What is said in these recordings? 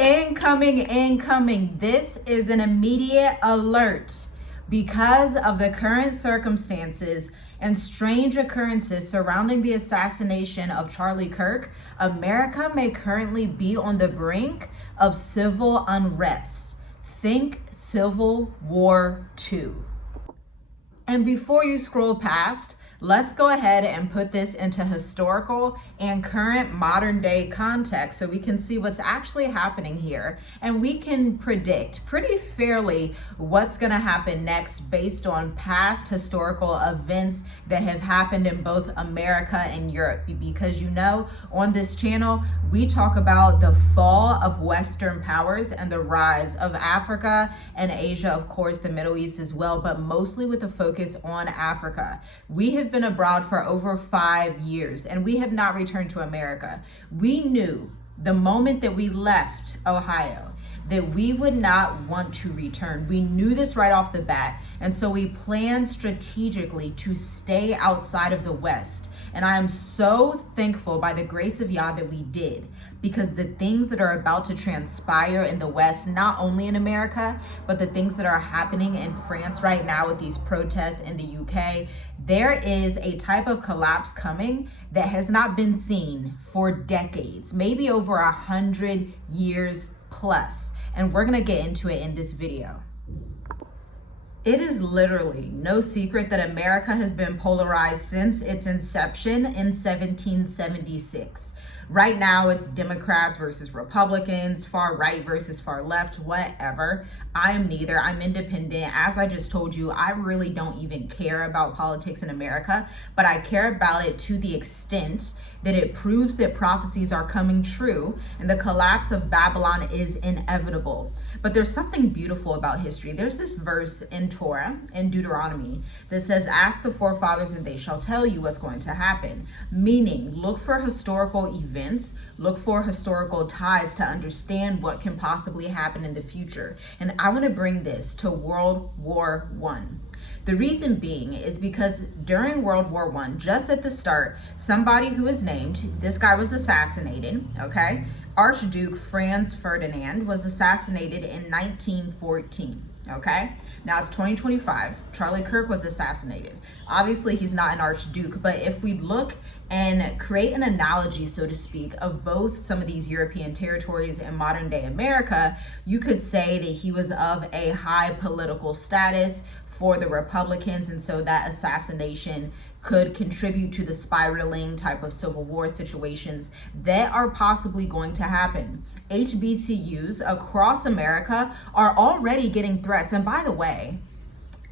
Incoming, incoming. This is an immediate alert. Because of the current circumstances and strange occurrences surrounding the assassination of Charlie Kirk, America may currently be on the brink of civil unrest. Think Civil War II. And before you scroll past, let's go ahead and put this into historical and current modern day context so we can see what's actually happening here. And we can predict pretty fairly what's going to happen next based on past historical events that have happened in both America and Europe. Because on this channel, we talk about the fall of Western powers and the rise of Africa and Asia, of course, the Middle East as well, but mostly with a focus on Africa. We have been abroad for over 5 years and we have not returned to America. We knew the moment that we left Ohio that we would not want to return. We knew this right off the bat, and so we planned strategically to stay outside of the West. And I am so thankful by the grace of Yah that we did, because the things that are about to transpire in the West, not only in America, but the things that are happening in France right now with these protests in the UK, there is a type of collapse coming that has not been seen for decades, maybe over 100 years plus. And we're gonna get into it in this video. It is literally no secret that America has been polarized since its inception in 1776. Right now, it's Democrats versus Republicans, far right versus far left, whatever. I'm neither. I'm independent. As I just told you, I really don't even care about politics in America, but I care about it to the extent that it proves that prophecies are coming true and the collapse of Babylon is inevitable. But there's something beautiful about history. There's this verse in Torah, in Deuteronomy, that says, "Ask the forefathers and they shall tell you what's going to happen." Meaning, look for historical events, look for historical ties to understand what can possibly happen in the future. And I want to bring this to World War I. The reason being is because during World War I, just at the start, somebody who is named, this guy was assassinated, okay? Archduke Franz Ferdinand was assassinated in 1914. Okay, now it's 2025. Charlie Kirk was assassinated. Obviously, he's not an archduke, but if we look and create an analogy, so to speak, of both some of these European territories and modern day America, you could say that he was of a high political status for the Republicans, and so that assassination could contribute to the spiraling type of civil war situations that are possibly going to happen. HBCUs across America are already getting threats. And by the way,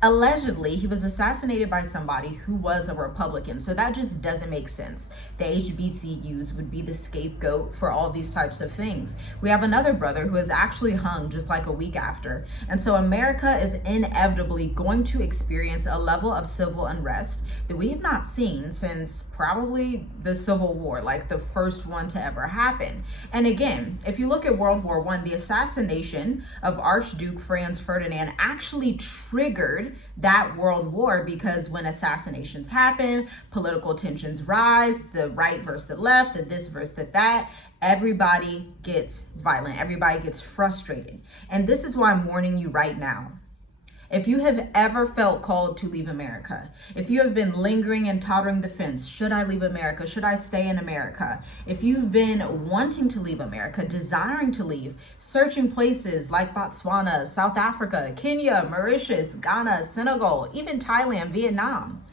allegedly, he was assassinated by somebody who was a Republican. So that just doesn't make sense. The HBCUs would be the scapegoat for all these types of things. We have another brother who is actually hung just like a week after. And so America is inevitably going to experience a level of civil unrest that we have not seen since probably the Civil War, like the first one to ever happen. And again, if you look at World War I, the assassination of Archduke Franz Ferdinand actually triggered that world war, because when assassinations happen, political tensions rise, the right versus the left, the this versus the that, everybody gets violent, everybody gets frustrated. And this is why I'm warning you right now. If you have ever felt called to leave America, if you have been lingering and tottering the fence, should I leave America? Should I stay in America? If you've been wanting to leave America, desiring to leave, searching places like Botswana, South Africa, Kenya, Mauritius, Ghana, Senegal, even Thailand, Vietnam,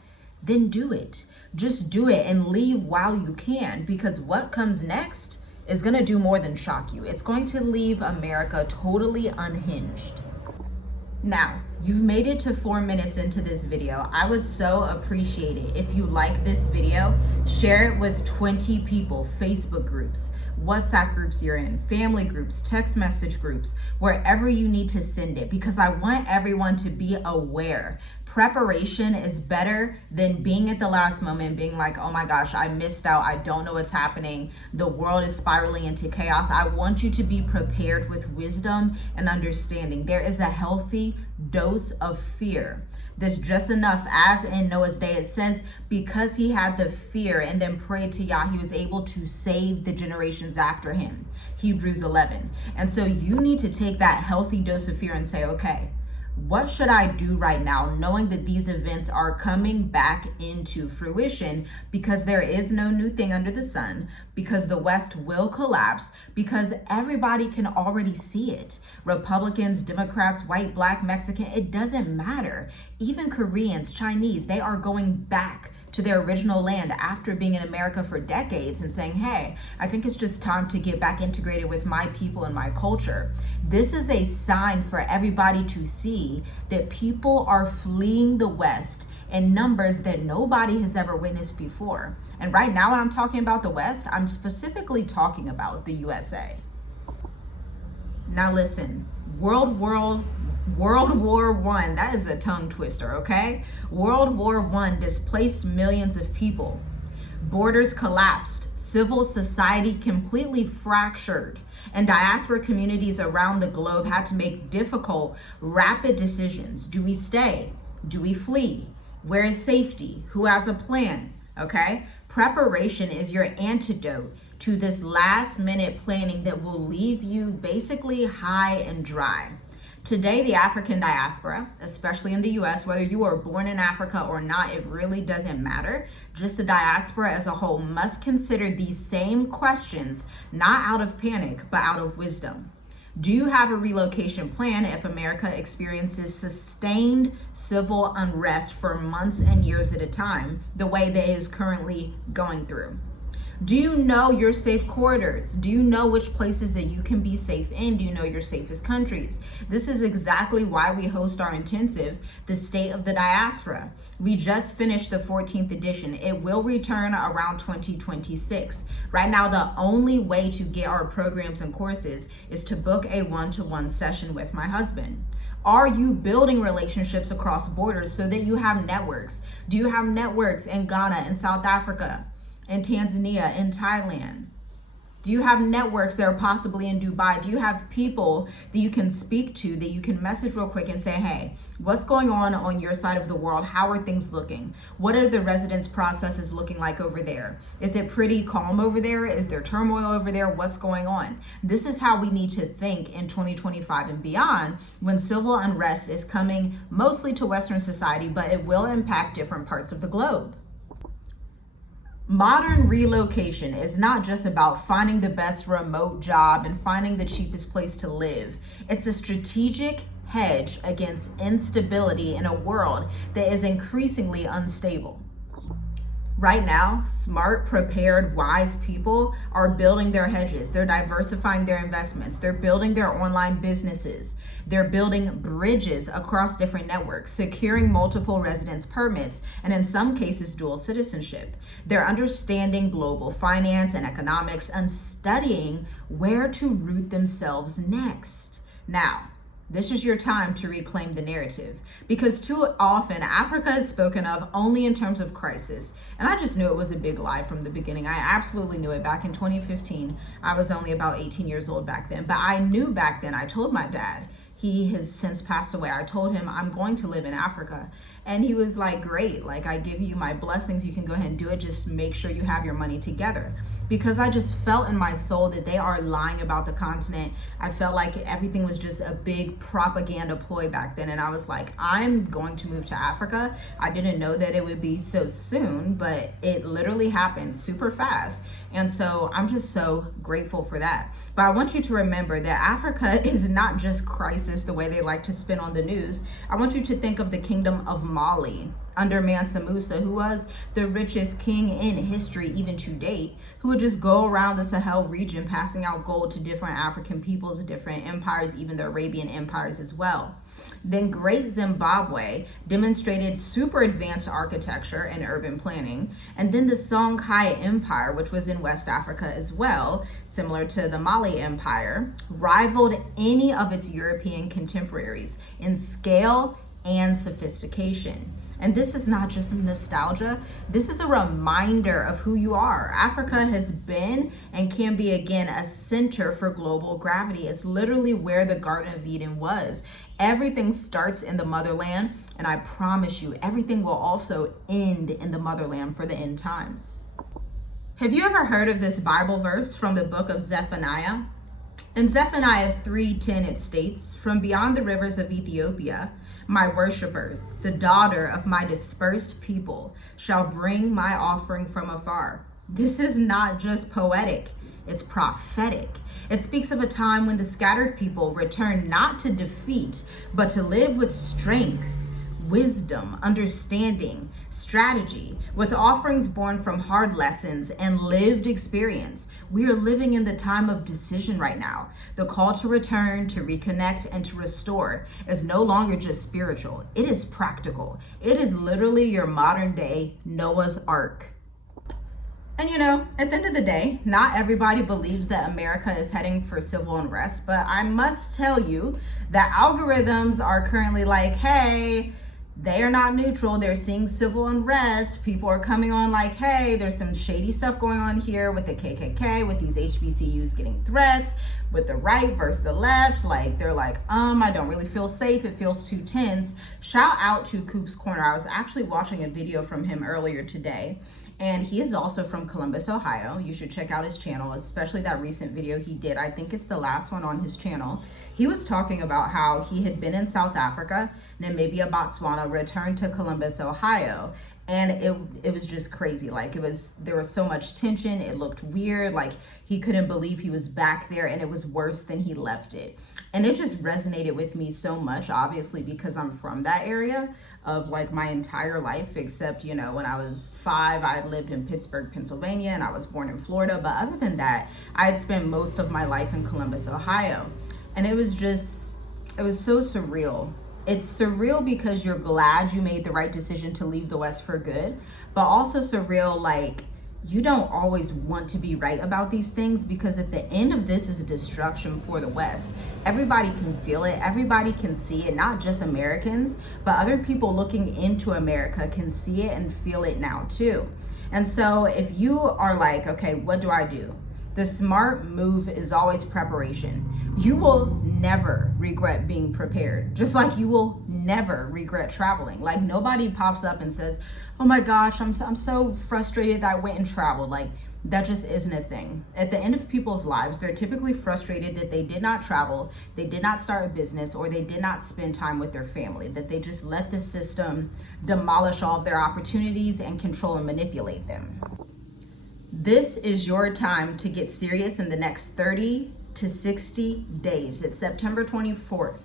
then do it. Just do it and leave while you can, because what comes next is going to do more than shock you. It's going to leave America totally unhinged. Now, you've made it to 4 minutes into this video. I would so appreciate it if you like this video, share it with 20 people, Facebook groups, WhatsApp groups you're in, family groups, text message groups, wherever you need to send it, because I want everyone to be aware. Preparation is better than being at the last moment, being like, oh my gosh, I missed out. I don't know what's happening. The world is spiraling into chaos. I want you to be prepared with wisdom and understanding. There is a healthy dose of fear This just enough, as in Noah's day, it says, because he had the fear and then prayed to Yah, he was able to save the generations after him. Hebrews 11. And so you need to take that healthy dose of fear and say, okay, what should I do right now, knowing that these events are coming back into fruition, because there is no new thing under the sun, because the West will collapse, because everybody can already see it. Republicans, Democrats, white, black, Mexican, it doesn't matter. Even Koreans, Chinese, they are going back to their original land after being in America for decades and saying, hey, I think it's just time to get back integrated with my people and my culture. This is a sign for everybody to see that people are fleeing the West in numbers that nobody has ever witnessed before. And right now, when I'm talking about the West, I'm specifically talking about the USA. Now listen, World War I, that is a tongue twister, okay? World War I displaced millions of people. Borders collapsed, civil society completely fractured, and diaspora communities around the globe had to make difficult, rapid decisions. Do we stay? Do we flee? Where is safety? Who has a plan? Okay? Preparation is your antidote to this last minute planning that will leave you basically high and dry. Today, the African diaspora, especially in the US, whether you are born in Africa or not, it really doesn't matter. Just the diaspora as a whole must consider these same questions, not out of panic, but out of wisdom. Do you have a relocation plan if America experiences sustained civil unrest for months and years at a time, the way that it is currently going through? Do you know your safe corridors? Do you know which places that you can be safe in? Do you know your safest countries? This is exactly why we host our intensive, The State of the Diaspora. We just finished the 14th edition. It will return around 2026. Right now, the only way to get our programs and courses is to book a one-to-one session with my husband. Are you building relationships across borders so that you have networks? Do you have networks in Ghana, in South Africa, in Tanzania, in Thailand? Do you have networks that are possibly in Dubai? Do you have people that you can speak to, that you can message real quick and say, hey, what's going on your side of the world? How are things looking? What are the residence processes looking like over there? Is it pretty calm over there? Is there turmoil over there? What's going on? This is how we need to think in 2025 and beyond, when civil unrest is coming mostly to Western society, but it will impact different parts of the globe. Modern relocation is not just about finding the best remote job and finding the cheapest place to live. It's a strategic hedge against instability in a world that is increasingly unstable. Right now, smart, prepared, wise people are building their hedges. They're diversifying their investments. They're building their online businesses. They're building bridges across different networks, securing multiple residence permits, and in some cases, dual citizenship. They're understanding global finance and economics and studying where to root themselves next. Now, this is your time to reclaim the narrative, because too often Africa is spoken of only in terms of crisis. And I just knew it was a big lie from the beginning. I absolutely knew it back in 2015. I was only about 18 years old back then, but I knew back then. I told my dad. He has since passed away. I told him I'm going to live in Africa. And he was like, great, like I give you my blessings. You can go ahead and do it. Just make sure you have your money together. Because I just felt in my soul that they are lying about the continent. I felt like everything was just a big propaganda ploy back then. And I was like, I'm going to move to Africa. I didn't know that it would be so soon, but it literally happened super fast. And so I'm just so grateful for that. But I want you to remember that Africa is not just crisis the way they like to spin on the news. I want you to think of the kingdom of Mali under Mansa Musa, who was the richest king in history even to date, who would just go around the Sahel region passing out gold to different African peoples, different empires, even the Arabian empires as well. Then Great Zimbabwe demonstrated super advanced architecture and urban planning. And then the Songhai Empire, which was in West Africa as well, similar to the Mali Empire, rivaled any of its European contemporaries in scale and sophistication. And this is not just nostalgia. This is a reminder of who you are. Africa has been and can be again a center for global gravity. It's literally where the Garden of Eden was. Everything starts in the motherland, and I promise you, everything will also end in the motherland for the end times. Have you ever heard of this Bible verse from the book of Zephaniah? In Zephaniah 3:10 it states, "From beyond the rivers of Ethiopia, my worshipers, the daughter of my dispersed people, shall bring my offering from afar." This is not just poetic, it's prophetic. It speaks of a time when the scattered people return not to defeat, but to live with strength, wisdom, understanding, strategy, with offerings born from hard lessons and lived experience. We are living in the time of decision right now. The call to return, to reconnect, and to restore is no longer just spiritual. It is practical. It is literally your modern day Noah's Ark. And you know, at the end of the day, not everybody believes that America is heading for civil unrest, but I must tell you that algorithms are currently like, hey, they are not neutral. They're seeing civil unrest. People are coming on like, hey, there's some shady stuff going on here with the KKK, with these HBCUs getting threats, with the right versus the left. Like, they're like, I don't really feel safe. It feels too tense. Shout out to Coop's Corner. I was actually watching a video from him earlier today, and he is also from Columbus, Ohio. You should check out his channel, especially that recent video he did. I think it's the last one on his channel. He was talking about how he had been in South Africa, Namibia, Botswana, returned to Columbus, Ohio, and it was just crazy. Like, there was so much tension. It looked weird. Like, he couldn't believe he was back there, and it was worse than he left it. And it just resonated with me so much, obviously, because I'm from that area of like my entire life, except, you know, when I was 5, I lived in Pittsburgh, Pennsylvania, and I was born in Florida. But other than that, I had spent most of my life in Columbus, Ohio. And it was so surreal. It's surreal because you're glad you made the right decision to leave the West for good, but also surreal like you don't always want to be right about these things, because at the end of this is a destruction for the West. Everybody can feel it. Everybody can see it, not just Americans, but other people looking into America can see it and feel it now too. And so if you are like, okay, what do I do? The smart move is always preparation. You will never regret being prepared, just like you will never regret traveling. Like, nobody pops up and says, oh my gosh, I'm so frustrated that I went and traveled. Like, that just isn't a thing. At the end of people's lives, they're typically frustrated that they did not travel, they did not start a business, or they did not spend time with their family, that they just let the system demolish all of their opportunities and control and manipulate them. This is your time to get serious in the next 30 to 60 days. It's September 24th.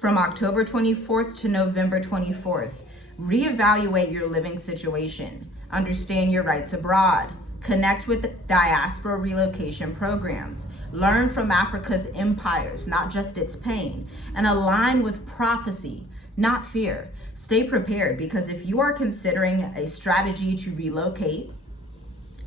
From October 24th to November 24th, reevaluate your living situation, understand your rights abroad, connect with diaspora relocation programs, learn from Africa's empires, not just its pain, and align with prophecy, not fear. Stay prepared, because if you are considering a strategy to relocate,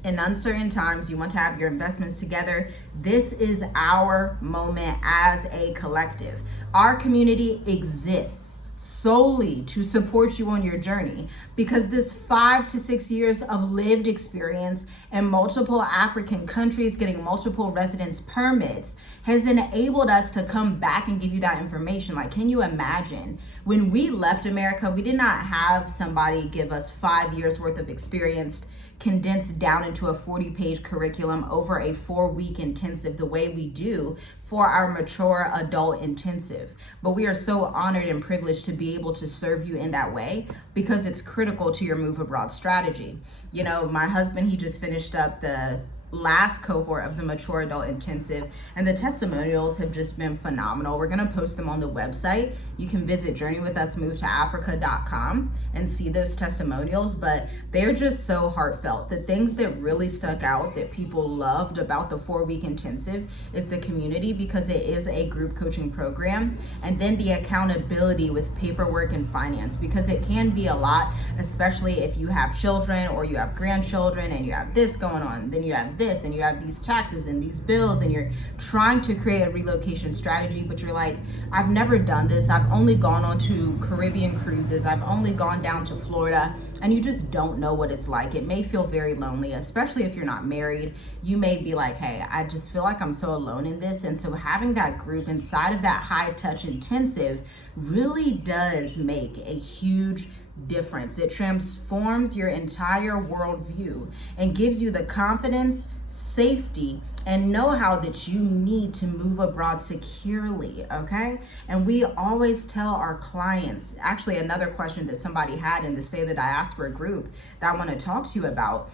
in uncertain times, you want to have your investments together, this is our moment as a collective. Our community exists solely to support you on your journey, because this 5 to 6 years of lived experience in multiple African countries, getting multiple residence permits, has enabled us to come back and give you that information. Like, can you imagine when we left America, we did not have somebody give us 5 years worth of experience condensed down into a 40-page curriculum over a 4-week intensive, the way we do for our mature adult intensive. But we are so honored and privileged to be able to serve you in that way, because it's critical to your move abroad strategy. You know, my husband, he just finished up the last cohort of the mature adult intensive, and the testimonials have just been phenomenal. We're going to post them on the website. You can visit journeywithusmovetoafrica.com and see those testimonials, but they're just so heartfelt. The things that really stuck out that people loved about the 4-week intensive is the community, because it is a group coaching program, and then the accountability with paperwork and finance, because it can be a lot, especially if you have children or you have grandchildren and you have this going on, then you have this and you have these taxes and these bills and you're trying to create a relocation strategy, but you're like, I've never done this. I've only gone on to Caribbean cruises. I've only gone down to Florida, and you just don't know what it's like. It may feel very lonely, especially if you're not married. You may be like, hey, I just feel like I'm so alone in this. And so having that group inside of that high touch intensive really does make a huge difference. It transforms your entire worldview and gives you the confidence, safety, and know-how that you need to move abroad securely, okay? And we always tell our clients, actually another question that somebody had in the State of the Diaspora group that I want to talk to you about.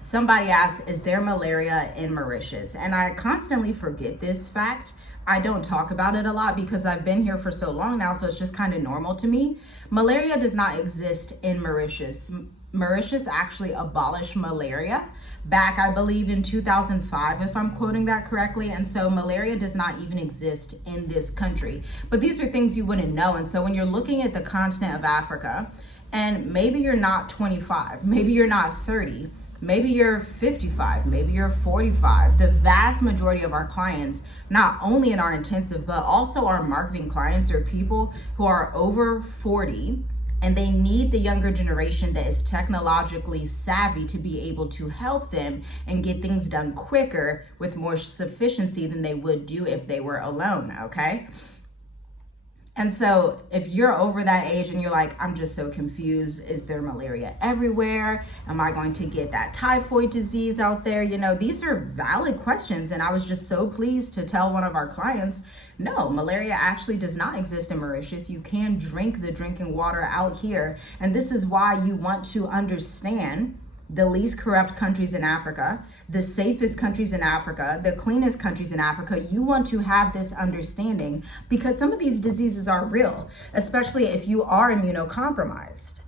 Somebody asked, is there malaria in Mauritius? And I constantly forget this fact. I don't talk about it a lot because I've been here for so long now, so it's just kind of normal to me. Malaria does not exist in Mauritius. Mauritius actually abolished malaria back, I believe, in 2005, if I'm quoting that correctly. And so malaria does not even exist in this country. But these are things you wouldn't know. And so when you're looking at the continent of Africa, and maybe you're not 25, maybe you're not 30, maybe you're 55, maybe you're 45. The vast majority of our clients, not only in our intensive, but also our marketing clients, are people who are over 40, and they need the younger generation that is technologically savvy to be able to help them and get things done quicker with more sufficiency than they would do if they were alone, okay? And so if you're over that age and you're like, I'm just so confused, is there malaria everywhere? Am I going to get that typhoid disease out there? You know, these are valid questions. And I was just so pleased to tell one of our clients, no, malaria actually does not exist in Mauritius. You can drink the drinking water out here. And this is why you want to understand the least corrupt countries in Africa, the safest countries in Africa, the cleanest countries in Africa. You want to have this understanding because some of these diseases are real, especially if you are immunocompromised.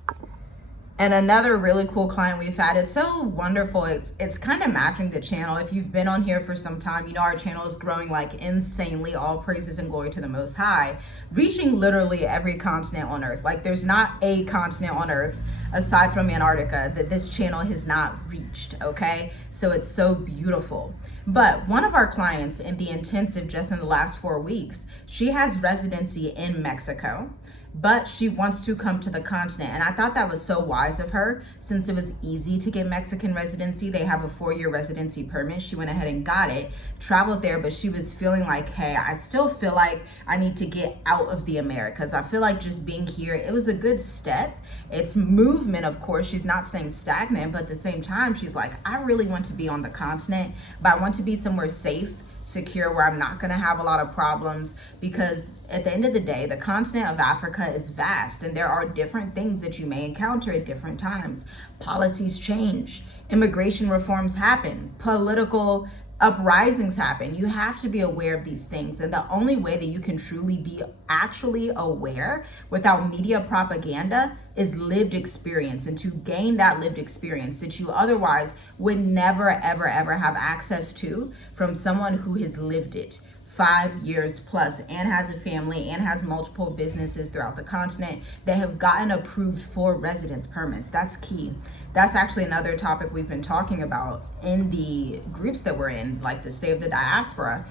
And another really cool client we've had, it's so wonderful. It's kind of matching the channel. If you've been on here for some time, you know our channel is growing like insanely. All praises and glory to the Most High, reaching literally every continent on earth. Like there's not a continent on earth aside from Antarctica that this channel has not reached, okay? So it's so beautiful. But one of our clients in the intensive just in the last 4 weeks, she has residency in Mexico, but she wants to come to the continent. And I thought that was so wise of her, since it was easy to get Mexican residency. They have a 4-year residency permit. She went ahead and got it, traveled there, but she was feeling like, hey, I still feel like I need to get out of the Americas. I feel like just being here, it was a good step. It's movement, of course. She's not staying stagnant, but at the same time, she's like, I really want to be on the continent, but I want to be somewhere safe, secure, where I'm not going to have a lot of problems, because at the end of the day, the continent of Africa is vast and there are different things that you may encounter at different times. Policies change, immigration reforms happen, political uprisings happen. You have to be aware of these things. And the only way that you can truly be actually aware without media propaganda is lived experience, and to gain that lived experience that you otherwise would never, ever, ever have access to from someone who has lived it 5 years plus and has a family and has multiple businesses throughout the continent that have gotten approved for residence permits. That's key. That's actually another topic we've been talking about in the groups that we're in, like the State of the Diaspora,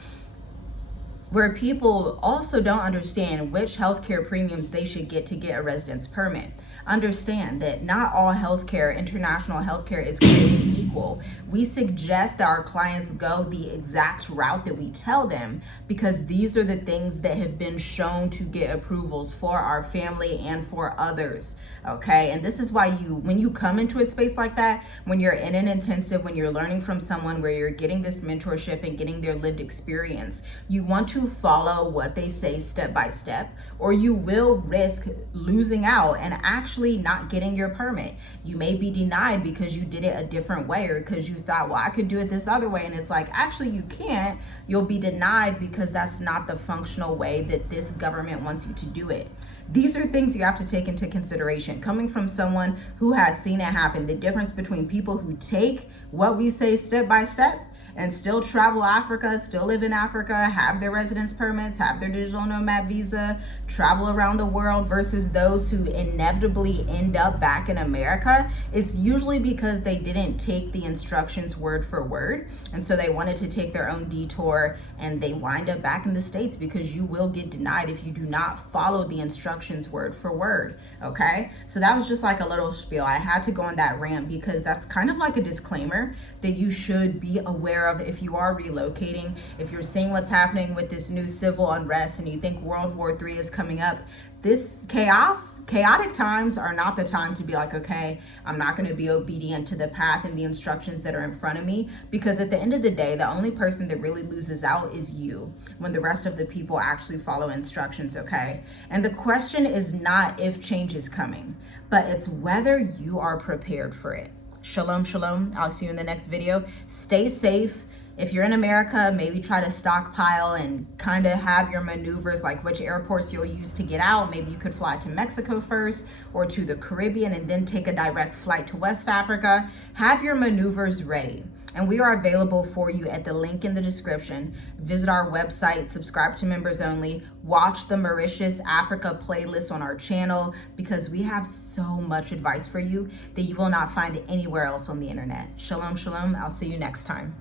where people also don't understand which healthcare premiums they should get to get a residence permit. Understand that not all healthcare, international healthcare, is created equal. We suggest that our clients go the exact route that we tell them, because these are the things that have been shown to get approvals for our family and for others, okay? And this is why when you come into a space like that, when you're in an intensive, when you're learning from someone where you're getting this mentorship and getting their lived experience, you want to follow what they say step by step, or you will risk losing out and actually not getting your permit. You may be denied because you did it a different way, or because you thought, well, I could do it this other way, and it's like, actually you can't. You'll be denied because that's not the functional way that this government wants you to do it. These are things you have to take into consideration. Coming from someone who has seen it happen, the difference between people who take what we say step by step and still travel Africa, still live in Africa, have their residence permits, have their digital nomad visa, travel around the world, versus those who inevitably end up back in America, it's usually because they didn't take the instructions word for word. And so they wanted to take their own detour, and they wind up back in the States, because you will get denied if you do not follow the instructions word for word. Okay, so that was just like a little spiel. I had to go on that rant because that's kind of like a disclaimer that you should be aware of if you are relocating. If you're seeing what's happening with this new civil unrest and you think World War III is coming up, this chaotic times are not the time to be like, okay, I'm not going to be obedient to the path and the instructions that are in front of me, because at the end of the day, the only person that really loses out is you when the rest of the people actually follow instructions, okay? And the question is not if change is coming, but it's whether you are prepared for it. Shalom, shalom. I'll see you in the next video. Stay safe. If you're in America, maybe try to stockpile and kind of have your maneuvers, like which airports you'll use to get out. Maybe you could fly to Mexico first, or to the Caribbean, and then take a direct flight to West Africa. Have your maneuvers ready. And we are available for you at the link in the description. Visit our website, subscribe to members only, watch the Mauritius Africa playlist on our channel, because we have so much advice for you that you will not find anywhere else on the internet. Shalom, shalom. I'll see you next time.